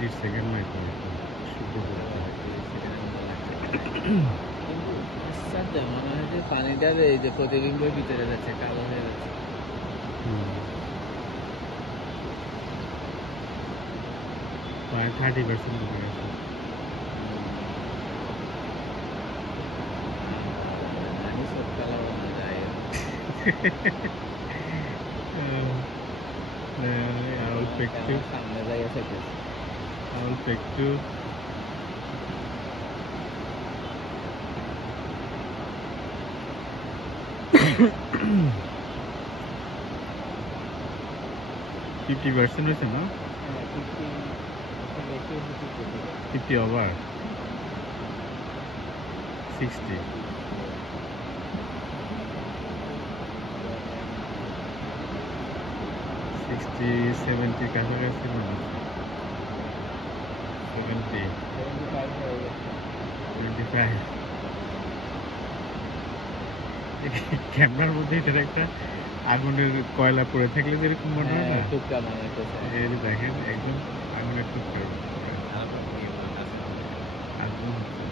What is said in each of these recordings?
30 second নাকি শুদ্ধ করতে হয়। কিন্তু আশ্চর্য মনে হয় যে পানিটার এই যে প্রতিবিম্বের ভিতরে যাচ্ছে, কালো হয়ে যাচ্ছে। প্রায় 30% ঢুকে গেছে। পানি সব কালার বানা যায়। I will pick two. সামনে যাই আছে I will pick two. $50% হয়েছে না? 50 over 60. 60, 70 কাছাকাছি মনে হচ্ছে। 70, 75. ক্যামেরার মধ্যে এটার একটা আগুনের কয়লা পড়ে থাকলে যেরকম মনে হয় না, টুকটা বানাইতেছে। এই দেখেন একদম আগুনের টুকরা আগুন হচ্ছে।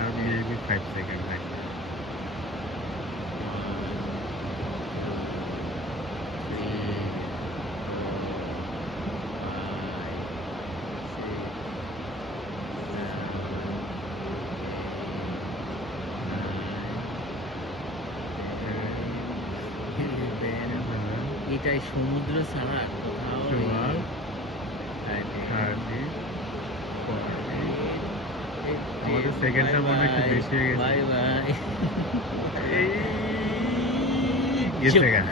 আর মেবি 5 সেকেন্ড লাগবে। এটাই সমুদ্র ছাড়া কোথাও 12, 30, 40. আমাদের সেকেন্ডটা মনে একটু বেশি হয়ে গেছে। Bye bye. গেছে গা।